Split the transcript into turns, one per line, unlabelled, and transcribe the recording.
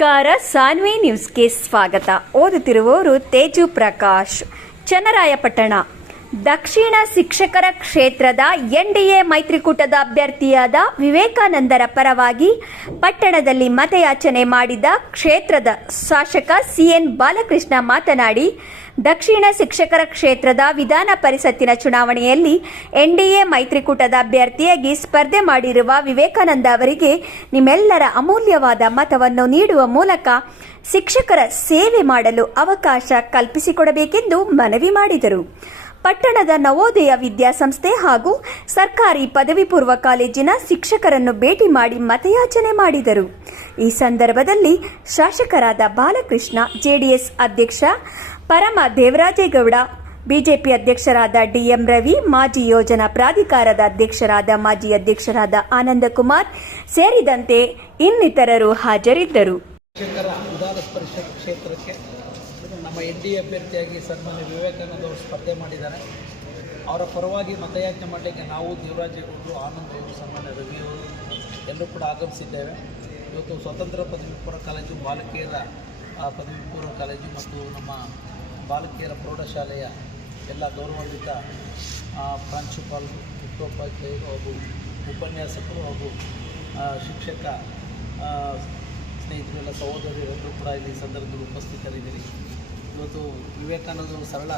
ನಮಸ್ಕಾರ ಸಾನ್ವಿ ನ್ಯೂಸ್ಗೆ ಸ್ವಾಗತ. ಓದುತ್ತಿರುವವರು ತೇಜು ಪ್ರಕಾಶ್ ಚನ್ನರಾಯಪಟ್ಟಣ. ದಕ್ಷಿಣ ಶಿಕ್ಷಕರ ಕ್ಷೇತ್ರದ ಎನ್ಡಿಎ ಮೈತ್ರಿಕೂಟದ ಅಭ್ಯರ್ಥಿಯಾದ ವಿವೇಕಾನಂದರ ಪರವಾಗಿ ಪಟ್ಟಣದಲ್ಲಿ ಮತಯಾಚನೆ ಮಾಡಿದ ಕ್ಷೇತ್ರದ ಶಾಸಕ ಸಿಎನ್ ಬಾಲಕೃಷ್ಣ ಮಾತನಾಡಿ, ದಕ್ಷಿಣ ಶಿಕ್ಷಕರ ಕ್ಷೇತ್ರದ ವಿಧಾನ ಪರಿಷತ್ತಿನ ಚುನಾವಣೆಯಲ್ಲಿ ಎನ್ಡಿಎ ಮೈತ್ರಿಕೂಟದ ಅಭ್ಯರ್ಥಿಯಾಗಿ ಸ್ಪರ್ಧೆ ಮಾಡಿರುವ ವಿವೇಕಾನಂದ ಅವರಿಗೆ ನಿಮ್ಮೆಲ್ಲರ ಅಮೂಲ್ಯವಾದ ಮತವನ್ನು ನೀಡುವ ಮೂಲಕ ಶಿಕ್ಷಕರ ಸೇವೆ ಮಾಡಲು ಅವಕಾಶ ಕಲ್ಪಿಸಿಕೊಡಬೇಕೆಂದು ಮನವಿ ಮಾಡಿದರು. ಪಟ್ಟಣದ ನವೋದಯ ವಿದ್ಯಾಸಂಸ್ಥೆ ಹಾಗೂ ಸರ್ಕಾರಿ ಪದವಿ ಪೂರ್ವ ಕಾಲೇಜಿನ ಶಿಕ್ಷಕರನ್ನು ಭೇಟಿ ಮಾಡಿ ಮತಯಾಚನೆ ಮಾಡಿದರು. ಈ ಸಂದರ್ಭದಲ್ಲಿ ಶಾಸಕರಾದ ಬಾಲಕೃಷ್ಣ, ಜೆಡಿಎಸ್ ಅಧ್ಯಕ್ಷ ಪರಮ ದೇವರಾಜೇಗೌಡ, ಬಿಜೆಪಿ ಅಧ್ಯಕ್ಷರಾದ ಡಿಎಂ ರವಿ, ಮಾಜಿ ಯೋಜನಾ ಪ್ರಾಧಿಕಾರದ ಅಧ್ಯಕ್ಷರಾದ ಮಾಜಿ ಅಧ್ಯಕ್ಷರಾದ ಆನಂದಕುಮಾರ್ ಸೇರಿದಂತೆ ಇನ್ನಿತರರು ಹಾಜರಿದ್ದರು
ಶಿಕ್ಷಕರ ವಿಧಾನ ಪರಿಷತ್ ಕ್ಷೇತ್ರಕ್ಕೆ ನಮ್ಮ ಎನ್ ಡಿ ಅಭ್ಯರ್ಥಿಯಾಗಿ ಸನ್ಮಾನ್ಯ ವಿವೇಕಾನಂದ ಅವರು ಸ್ಪರ್ಧೆ ಮಾಡಿದ್ದಾರೆ. ಅವರ ಪರವಾಗಿ ಮತಯಾಚನೆ ಮಾಡಲಿಕ್ಕೆ ನಾವು ದೇವರಾಜೇಗೌಡರು ಆನಂದ್ ಅವರು ಸನ್ಮಾನ್ಯ ರವಿ ಅವರು ಎಲ್ಲರೂ ಕೂಡ ಆಗಮಿಸಿದ್ದೇವೆ. ಇವತ್ತು ಸ್ವತಂತ್ರ ಪದವಿ ಪೂರ್ವ ಕಾಲೇಜು ಬಾಲಕಿಯರ ಪದವಿ ಪೂರ್ವ ಕಾಲೇಜು ಮತ್ತು ನಮ್ಮ ಬಾಲಕಿಯರ ಪ್ರೌಢಶಾಲೆಯ ಎಲ್ಲ ಗೌರವಾನ್ವಿತ ಪ್ರಾಂಶುಪಾಲರು ಮುಖ್ಯೋಪಾಧ್ಯಾಯರು ಹಾಗೂ ಉಪನ್ಯಾಸಕರು ಹಾಗೂ ಶಿಕ್ಷಕ ಸ್ನೇಹಿತರೆಲ್ಲ ಸಹೋದರಿಯರೆಲ್ಲರೂ ಕೂಡ ಇಲ್ಲಿ ಸಂದರ್ಭದಲ್ಲಿ ಉಪಸ್ಥಿತರಿದ್ದೀರಿ. ಇವತ್ತು ವಿವೇಕಾನಂದರು ಸರಳ